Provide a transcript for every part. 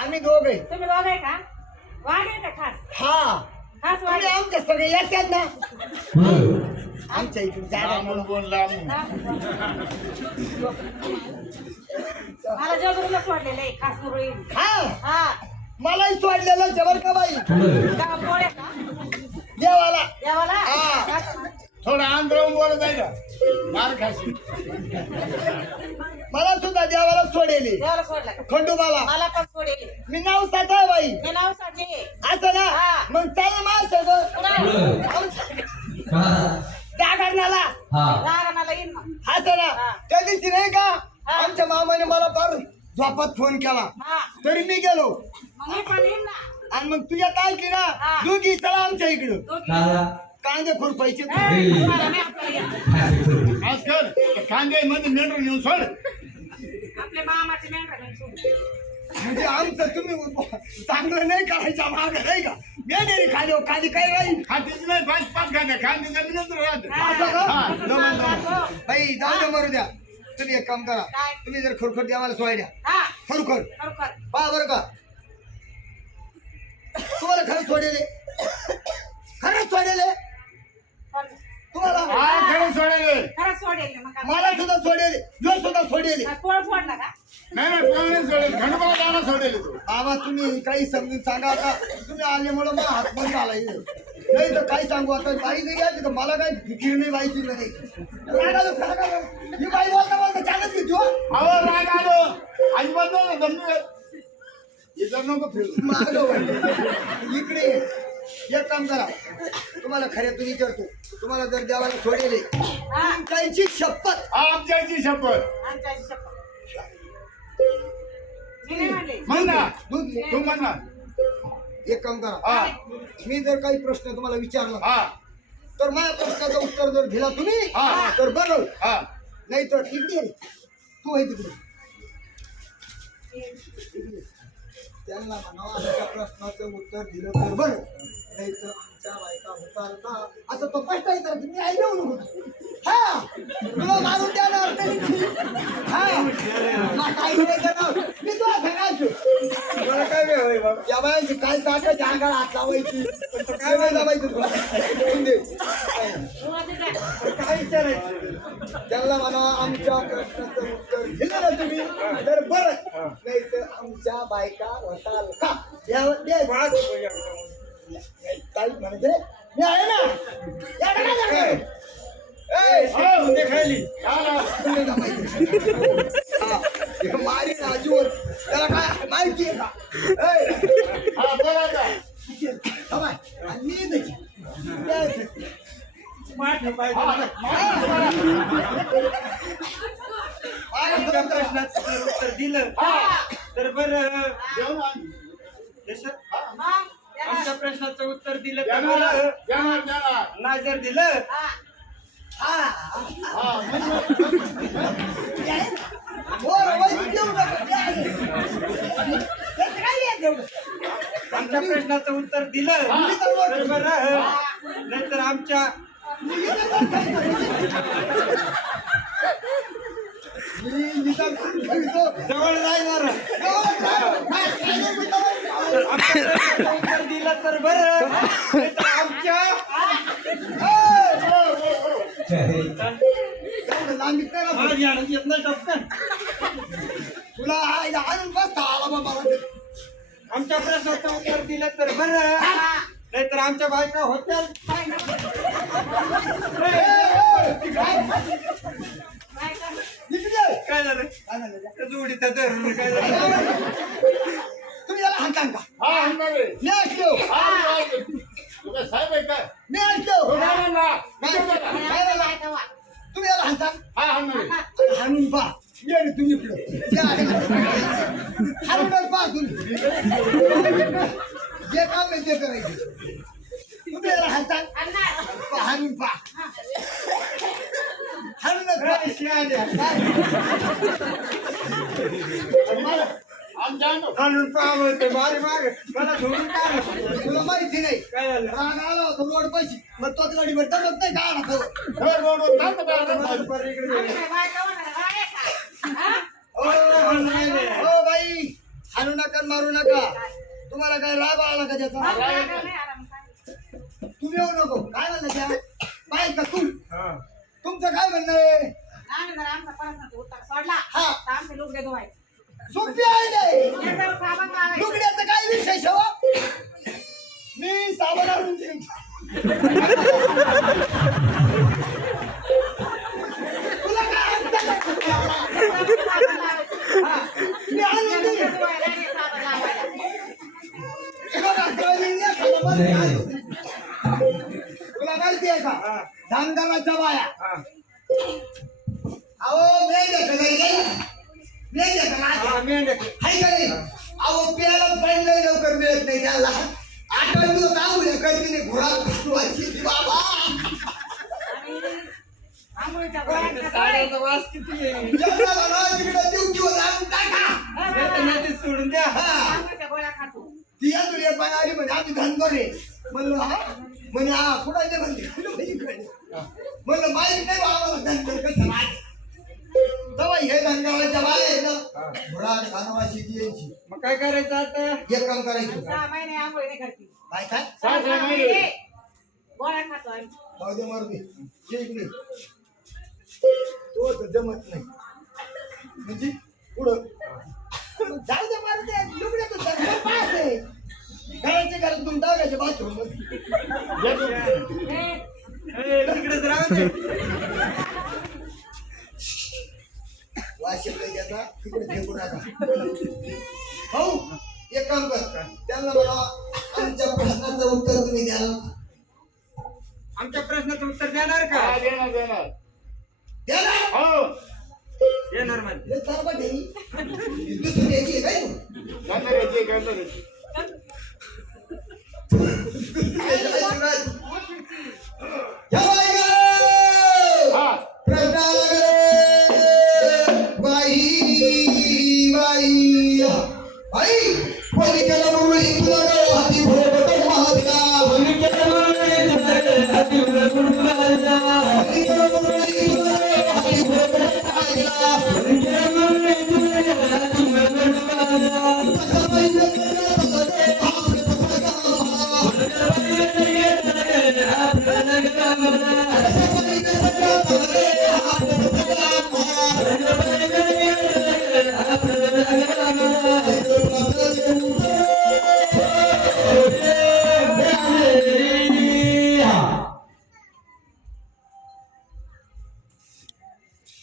आम्ही दोघे. तुम्ही दोघं आहे का? वाघ आहे का खास? हा खास वाघ तुम्ही आहे. आमच्या सगळे येतात ना आमच्या इकडे जायला मला जबरूला सोडलेलं आहे खास मुरळी. हा हा मलाही सोडलेलं जबर का बाई का पोळ्या का? देवाला देवाला? हा. का? थोडा आंध्राहून बोलत आहे का मार खाशी मला सुद्धा देवाला सोडेले देवाला सोडला का? खंडोबाला मला पण सोडेल. मी नाव साधा बाई मी नाव साजे. असं ना हा. मग चल मार सगळं जागरणाला रागणाला येईन मग. असं ना हा. त्या दिवशी नाही का हा. आमच्या मामाने मला फार झोपात फोन केला हा तरी मी गेलो मग मी पण येईन ना. आणि मग तुझ्या काय की ना हा. दोघी चला आमच्या इकडं दोघी. कांदे खुरपायचे तुम्हाला मी आपल्याला येईन. आज कर कांदे मध्ये मेंढर नेऊन सोड आपल्या मामाचे मेंढरा घेऊन सोडू. म्हणजे आमचं तुम्ही चांगलं नाही करायच्या माग नाही का मेंढरी खाली खाली काय राहील खातीच नाही पाच पाच खांदे खांदे जमीनच राहत असं का? हा. जमन, जमन. बाई जाऊ दे मरू द्या तुम्ही एक काम करा काय? तुम्ही जर खरोखर द्यावाला सोय द्या हा खरोखर खरोखर. पहा बरं का तुम्हाला खरंच सोडेले खरंच सोडेले तुम्हाला हा खरं सोडेले खरंच सोडेल ना मग काय? मला सुद्धा सोडेले जो सुद्धा सोडेले हा, पोळ फोडला का? नाही नाही कोणी सोडेल खंडोबा जाणं सोडेल तू बाबा तुम्ही काही समजून सांगा आता तुम्ही आल्यामुळे मला हात बंद झाला इथं. नाही तर काय सांगू आता बाई जरी आली तर मला काही फिकीर नाही बाईची नाही रागालो, रागालो. ही बाई बोलता बोलता चालत घेतो अहो राग आलो अजिबात नाही दमू इथं नको फिरू मागलो बाई. इकडे ये. एक काम करा तुम्हाला खऱ्यातून विचारतो तुम्हाला जर देवाला सोडेले हा काहीची शपथ हा आमच्याची शपथ आमच्या आईची शपथ. मी नाही म्हणले. म्हण ना दूध घे. तू म्हण ना एक काम करा हा मी जर काही प्रश्न तुम्हाला विचारला हा तर माझ्या प्रश्नाचं उत्तर जर दिला तुम्ही हा. तर बरं हा नाही तर इकडे ये. तू आहे तिकडे इकडे. त्यांना म्हणावं आमच्या प्रश्नाचं उत्तर दिलं तर बरं नाही तर आमच्या बायका होताल का असं तो स्पष्ट आहे तर तुम्ही आईले म्हणून हा तुला मारून देणार नाही मी. हा मला काही नाही देणार मी तुला सांगायचो मला काय वेळ होय बाबा या बायांची काय ताकद अंगाला हात लावायची पण तो काय वेळ लावायचं तुला होऊन दे. काय विचारायचं त्यांना म्हणावं आमच्या प्रश्नाचं उत्तर दिलं ना तुम्ही तर बरं नाही तर आमच्या बायका होताल का काय म्हणायचं मी आहे ना या का नाही जाणार? ए, खायली मारी राजूवर त्याला काय माहिती आहे का हा बोला आता मी त्याची आमच्या प्रश्नाचं जर उत्तर दिलं तर बरं जेवण आण. जसं मग त्याला- आमच्या प्रश्नाचं उत्तर दिलं तर देणार बरं देणार देणार नाही जर दिलं हा हा आमच्या प्रश्नाचं उत्तर दिलं तर बरं नाहीतर आमच्या जवळ जाणार उत्तर दिलं तर बरं नाहीतर आमच्या माझी आणत येत नाही टपकन. तुला आणून बसता आला बाबा आमच्या प्रश्नाचं उत्तर दिलं तर बरं नाहीतर आमच्या बायका होत्या काय झालं त्या जोडीचा धरून काय झालं तुम्ही याला हाणता का हा आणणार आहे. मी ऐकलो हा, तू काय साहेब आहे काय मी ऐकलो हो, नाही, नाही, नाही. काय झालं? तुम्ही याला हाणता हा आणणार आहे. हाणून पहा ये रे तुम्ही इकडं हाणूनच पहा तुम्ही जे काम आहे ते करायचं तुम्ही याला हाणता हाणून पहा हाणूनच पहा आमच्या आणू. आणून पाहावं ते मारे माग मला धरून काय तुला माहिती नाही काय झालं राग आला होता रोड पैसे मग तोच गाडी भेटत नाही का आला तो घर रोडवर थांब ना, थांब ना. बरं, इकडे ये. ओ बाई हाणू नका मारू नका. तुम्हाला काय राग आला का त्याचा? नाही आराम काय. तुम्ही येऊ नको. काय म्हणलं त्या बाय का तू? हा. तुमचं काय म्हणणं आहे? आम्ही जर आमचा प्रश्नाचा उत्तर सोडला हा. तर आमचे लुगडे धुवायचे. सोपी आहे नाही. याच्यावर साबण लावायचं. लुगड्याचं काय विशेष हो? मी साबण आणून देईन. तुला काय अडचण आहे? साबण लावायचं. हा, मी आणून लुगडे देईन. धुवायला आणि साबण लावायला. बघा, कळली नाही, खाली बस नाही. तुला माहिती आहे का हा. धनगराच्या बाया हा. अहो नाही हा, मेंढ्या. हाय का नाही? अहो प्यायला पाणी लय लवकर मिळत नाही त्याला. 8 दिवस आंघोळ्या करते नाही घोरात घालवायची बाबा. आणि आंघोळीच्या गोळ्या खातोय. साड्याचा वास किती आहे. जंगलाला ना तिकडे दिवस आणून टाका. नाही ते सोडून द्या. हा. आंघोळीच्या गोळ्या खातो. ती या तुझ्या बाया आली म्हणजे आम्ही धनगर आहे. म्हणलं हा म्हणे हा कुणाचे म्हणते म्हणलं माहिती नाही बाबा धनगर कसं माहिती. तेव्हा हे धनगराच्या बाया आहेत ना घोरात घालवायची ती यांची. मग काय करायचं आता. एक काम करायचं 6 महिने आंघोळी नाही करते. काय काय 6 महिने गोळ्या खातो आम्ही. जाऊ दे मारू दे ये इकडे. तो तर जमत नाही म्हणजे पुढं जाऊ दे मारू दे लुगड्यातून धनगर पाहते. घराच्या घरात तुम टाकायचे बाथरूम मध्ये. हे, तिकडेच राहू दे. वास येतोय त्याचा तिकडे फेकू नका. हो एक काम कर त्यांना मला आमच्या प्रश्नाचं उत्तर तुम्ही द्याल. आमच्या प्रश्नाचं उत्तर देणार का. हा, देणार देणार. द्या ना. हो देणार म्हणजे. हे चार पाठी दुसरी द्यायची आहे काय तू? देणार याची करणार याची. या बाई गं! हा प्रश्न आला गं! बाई बाई बाई कोणी केलं मुरळी तुला गं? हाती भोर बटन महादिला. कोणी केलं मुरळी तुला गं? हाती भोर बटन महादिला. कोणी केलं मुरळी तुला गं? हाती भोर बटन महादिला. कोणी केलं मुरळी तुला गं? हाती भोर बटन महादिला. कसा पाहिजे तुला तसं आपले पुस्तक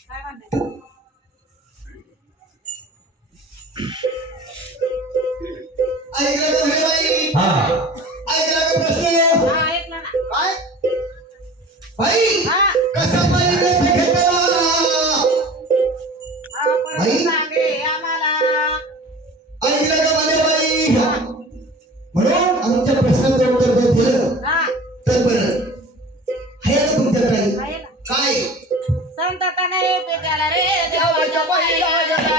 काय म्हणते? ऐकलं का हे बाई? ऐकलं का प्रश्न? हा, ऐकलं ना. काय? बाई हा, कसा पाहिजे ते घेतला. हा, परत बाई? सांगे आम्हाला. ऐकलं का माझ्या बाई? म्हणून आमच्या प्रश्नाचं उत्तर जर दिलं हा, तर बरं आहे ना तुमच्या काही आहे ना. काय संतता नाही पेट्याला रे देवाच्या पायीला गेला.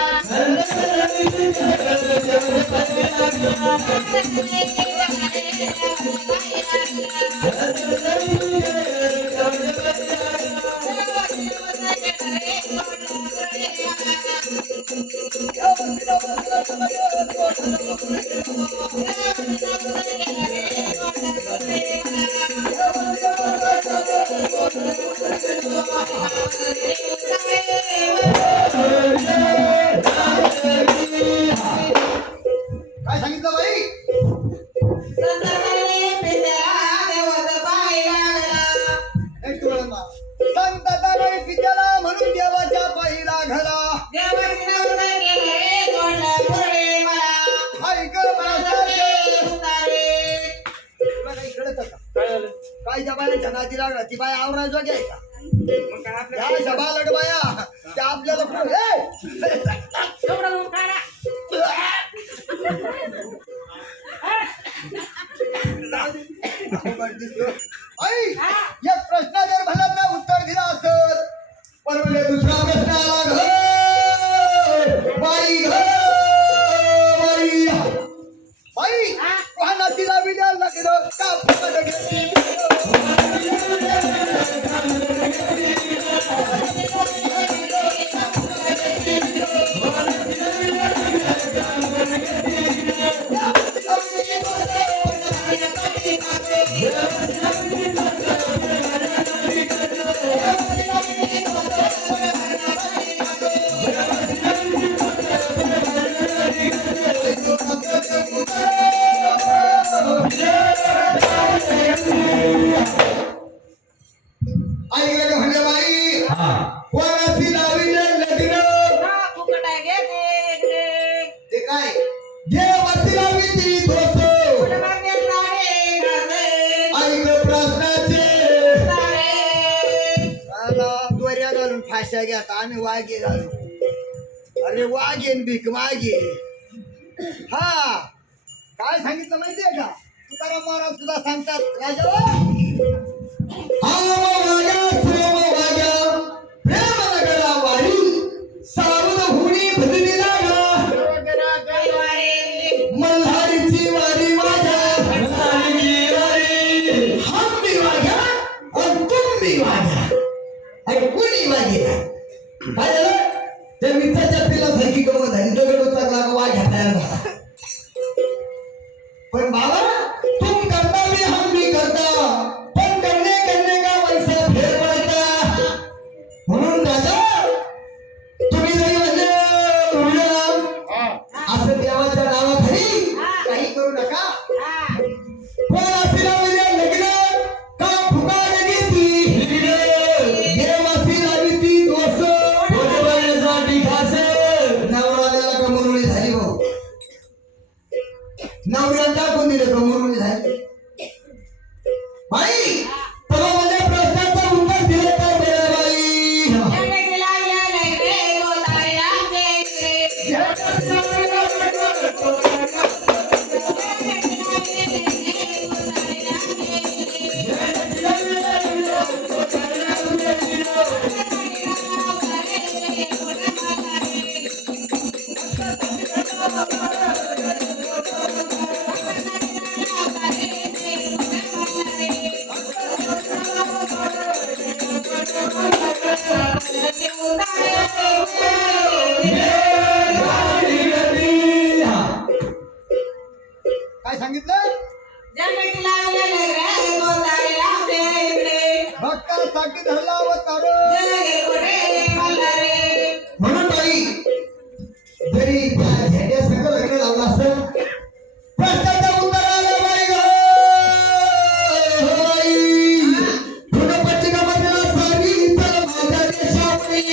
काय सांगितलं बाई? संतताने पेट्याला देवाच्या पायीला गेला. एक तुळंबा. संतता नाही पित्याला म्हणून देवाच्या पायीला घाला. देवाची नवरा गेला रे तोंडा मुरळी मला. ऐकलं प्रश्नाचे. उतारे. तुला काही कळतं का? काय झालं. काय ज्या बायाच्या नादी लागला ती बाय आवरायचो घ्याय का? मग काय आपल्या. त्या शबालट बाया त्या आपल्याला पुढे एवढं ऊन काढा. एक प्रश्न जर भलत उत्तर दिला असत पण म्हणजे दुसरा प्रश्न आला बाई बाई बाई वाहनातीला विद्याला लागलं का फुकट घेतली? Thank you. ती दोसो कुटुंबातील सारे घासे ऐक प्रश्नाचे सारे आला दोऱ्या घालून फाश्या घ्यात आम्ही वाघे घालू अरे वाघेन भीक मागे हा काय सांगितलं माहितीये का तुकाराम महाराज सुद्धा सांगतात राजा मल्हारीची वारी माझ्या हम भी वाघ्या और तुम भी वाघ्या आणि कुणी वाघे काय झालं त्या मित्राच्या पिलासारखी गमत झाली दगड उचलला वाघ्या तयार झाला पण बाबा तुम करता भी हम भी करता पण करने का वैसा फेर पडता म्हणून राजा तुम्ही जरी म्हणले असं देवाच्या नावाखाली काही करू नका कोण असेल म्हणजे लग्न का फुकाट घेती देव असेल आणि ती दोष नवराला का मुरळी झाली भाऊ नवऱ्याला टाकून दिलं का मुरळी झाली बाई तुला माझ्या प्रश्नाचं उत्तर दिलं तर बरं बाई जगण्याची लागल्या नाही रे गोतारे आमचे इकडे काय सांगितलं जगण्याची लागल्या नाही रे गोतारे आमचे इकडे भक्तासाठी धरला अवतार जगे कुठे मल्हारी म्हणून बाई जरी त्या झेंड्या संग लग्न लावलं असतं प्रश्नाचं उत्तर आलं बाई गं. बाई ऋणपट्टिकामधला सारी तर माझ्या देशावरी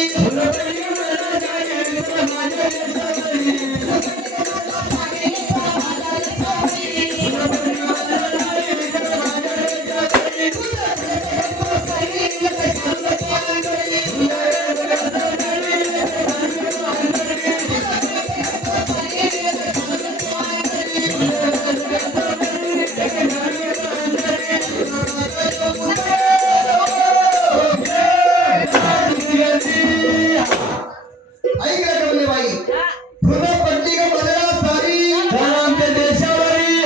ऐक रे कमले बाई ऋणपट्टिकामधला सारी आमच्या देशावरी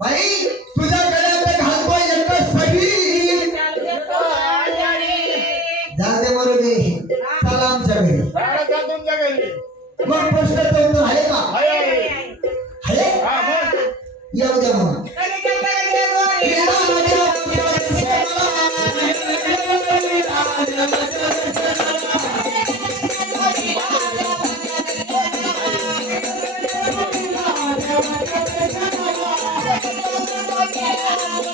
बाई तुझ्या गळ्यात घालतोय एकच सगळी जाते मरू दे चला आमच्या घरी तुमच्या घरी मग प्रश्नाचं उत्तर आहे का आहे. आहे हा, मग. येऊ द्या म्हणा कधी केलं Yeah.